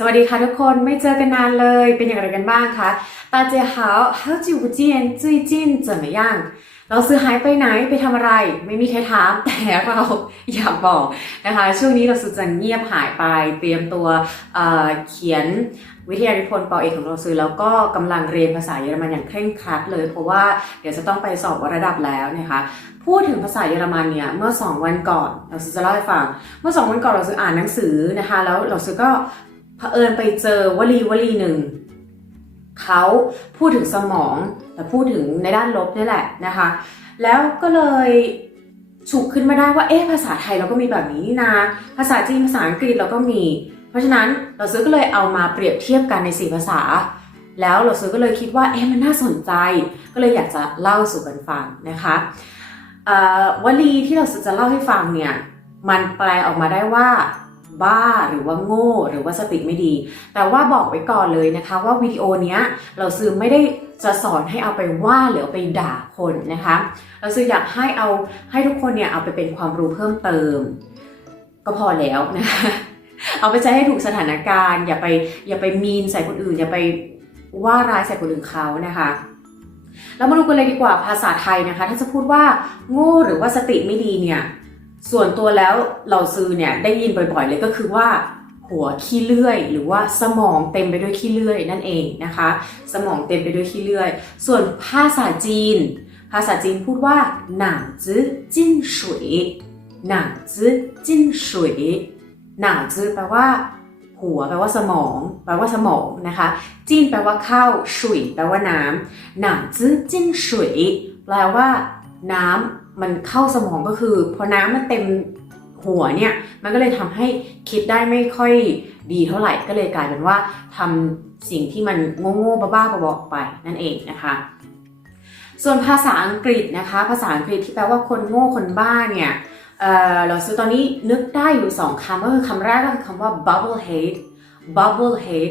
สวัสดีค่ะทุกคนไม่เจอกันนานเลยเป็นอย่างไรกันบ้างคะตาเจีหาวฮาจิวเจียนจุยจินเจอไหมย่างเราซื้อหายไปไหนไปทำอะไร ไม่มีใครถามแต่เราอยากบอกนะคะ ช่วงนี้เราสุดจะเงียบหายไป เตรียมตัวเเขียนวิทยานิพนธ์ปอเอกของเราซื้อแล้วก็กำลังเรียนภาษาเยอรมันอย่างเคร่งครัดเลย เพราะว่าเดี๋ยวจะต้องไปสอบระดับแล้วนะคะ พูดถึงภาษาเยอรมันเนี่ยเมื่อ 2 วันก่อนเราซื้อจะเล่าให้ฟังเมื่อ 2 วันก่อนเราซื้ออ่านหนังสือนะคะ แล้วเราซื้อก็ เผอิญไปเจอวลีวลีหนึ่งเขาพูดถึงสมองแต่พูดถึงในด้านลบนี่แหละนะคะ แล้วก็เลยฉุกขึ้นมาได้ว่าเอ๊ะภาษาไทยเราก็มีแบบนี้นี่นะภาษาจีนภาษาอังกฤษเราก็มี เพราะฉะนั้นเราซื้อก็เลยเอามาเปรียบเทียบกันในสี่ภาษา แล้วเราซื้อก็เลยคิดว่าเอ๊ะมันน่าสนใจ ก็เลยอยากจะเล่าสู่กันฟังนะคะวลีที่เราซื้อจะเล่าให้ฟังเนี่ยมันแปลออกมาได้ว่า บ้าหรือว่าโง่หรือว่าสติไม่ดี แต่ว่าบอกไว้ก่อนเลยนะคะ ว่าวิดีโอเนี้ยเราซื้อไม่ได้จะสอนให้เอาไปว่าหรือเอาไปด่าคนนะคะ เราซื้ออยากให้เอาให้ทุกคนเนี่ยเอาไปเป็นความรู้เพิ่มเติม ก็พอแล้วนะคะเอาไปใช้ให้ถูกสถานการณ์ อย่าไปอย่าไปมีนใส่คนอื่น อย่าไปว่าร้ายใส่คนอื่นเขานะคะแล้วมาดูกันเลยดีกว่าภาษาไทยนะคะ ถ้าจะพูดว่าโง่หรือว่าสติไม่ดีเนี่ย ส่วนตัวแล้วเราซื้อเนี่ยได้ยินบ่อยๆเลยก็คือว่า หัวขี้เลื่อย หรือว่าสมองเต็มไปด้วยขี้เลื่อยนั่นเองนะคะ สมองเต็มไปด้วยขี้เลื่อย ส่วนภาษาจีน ภาษาจีนพูดว่าหนังจื้อจิ้นฉุยหนังจื้อจิ้นฉุยหนังจื้อแปลว่า หัวแปลว่าสมอง แปลว่าสมองนะคะจิ้นแปลว่าเข้าฉุยแปลว่าน้ำหนังจื้อจิ้นฉุยแปลว่า น้ำ มันเข้าสมองก็คือ พอน้ำมันเต็มหัวเนี่ยมันก็เลยทำให้คิดได้ไม่ค่อยดีเท่าไหร่ก็เลยกลายเป็นว่าทำสิ่งที่มันโง่ๆบ้าๆบอๆไปนั่นเองนะคะ ส่วนภาษาอังกฤษนะคะ ภาษาอังกฤษที่แปลว่าคนโง่คนบ้าเนี่ยเเราซื้อตอนนี้นึกได้อยู่สองคำก็คือคำแรกก็คือคำว่า bubble head bubble head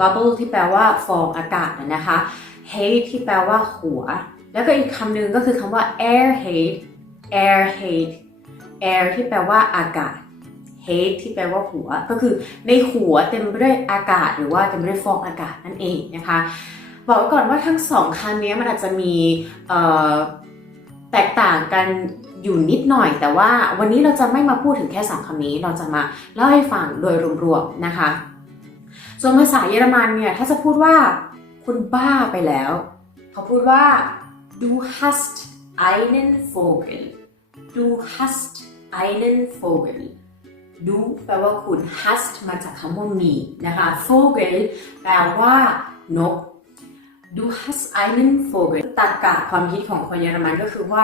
bubble ที่แปลว่าฟองอากาศนะคะ head ที่แปลว่าหัว แล้วก็อีกคำหนึ่งก็คือคำว่า air head air head air ที่แปลว่าอากาศ head ที่แปลว่าหัว ก็คือในหัวเต็มไปด้วยอากาศ หรือว่าเต็มไปด้วยฟองอากาศนั่นเองนะคะ บอกไว้ก่อนว่าทั้งสองคำนี้มันอาจจะมีแตกต่างกันอยู่นิดหน่อย แต่ว่าวันนี้เราจะไม่มาพูดถึงแค่สองคำนี้ เราจะมาเล่าให้ฟังโดยรวมๆนะคะ ส่วนภาษาเยอรมันเนี่ยถ้าจะพูดว่าคุณบ้าไปแล้ว เขาพูดว่า du hast einen Vogel du hast einen Vogel du แปลว่าคุณ hast มาจากคำว่ามีนะคะ Vogel แปลว่านก du hast einen Vogel ตรรกะความคิดของคนเยอรมันก็คือว่า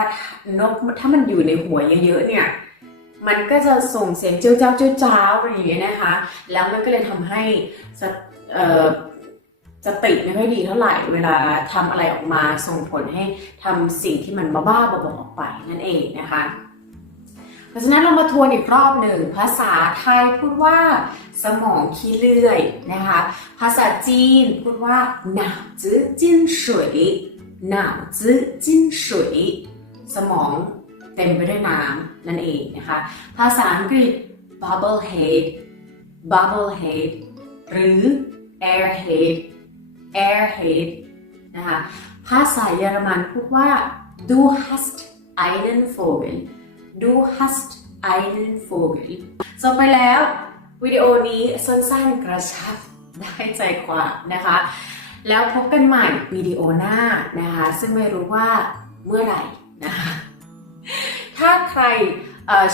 นกถ้ามันอยู่ในหัวเยอะๆเนี่ยมันก็จะส่งเสียงเจ้าเจ้าเจ้าเจ้าอะไรอย่างเงี้ยนะคะ แล้วมันก็เลยทำให้ สตเอ่อสติไม่ค่อยดีเท่าไหร่เวลาทำอะไรออกมาส่งผลให้ทำสิ่งที่มันบ้าๆบอๆออกไปนั่นเองนะคะ เพราะฉะนั้นเรามาทวนอีกรอบหนึ่งภาษาไทยพูดว่าสมองขี้เลื่อยนะคะ ภาษาจีนพูดว่าหนาวจื้อจิ้นสวยหนาวจื้อจิ้นสวยสมองเต็มไปด้วยน้ำนั่นเองนะคะ ภาษาอังกฤษ bubble head bubble head หรือ air Airhead นะคะภาษาเยอรมันพูดว่า du hast einen Vogel du hast einen Vogel จบไปแล้ววิดีโอนี้สั้นๆกระชับได้ใจควานะคะ แล้วพบกันใหม่วิดีโอหน้านะคะ ซึ่งไม่รู้ว่าเมื่อไหร่นะคะ ถ้าใคร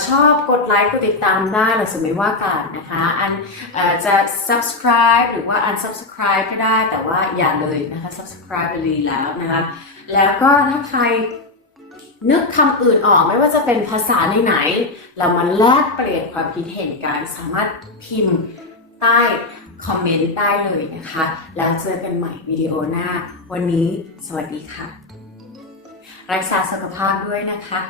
ชอบกดไลค์กดติดตามได้เราสไม่ว่ากันนะคะอันอจะ subscribe หรือว่า unsubscribe ก็ได้แต่ว่าอย่าเลยนะคะ subscribe ไปเลยแล้วนะคะแล้วก็ถ้าใครนึกคำอื่นออกไม่ว่าจะเป็นภาษาไหนๆเรามาแลกเปลี่ยนความคิดเห็นกันสามารถพิมพ์ใต้คอมเมนต์ได้เลยนะคะ แล้วเจอกันใหม่วิดีโอหน้า วันนี้สวัสดีค่ะ รักษาสุขภาพด้วยนะคะ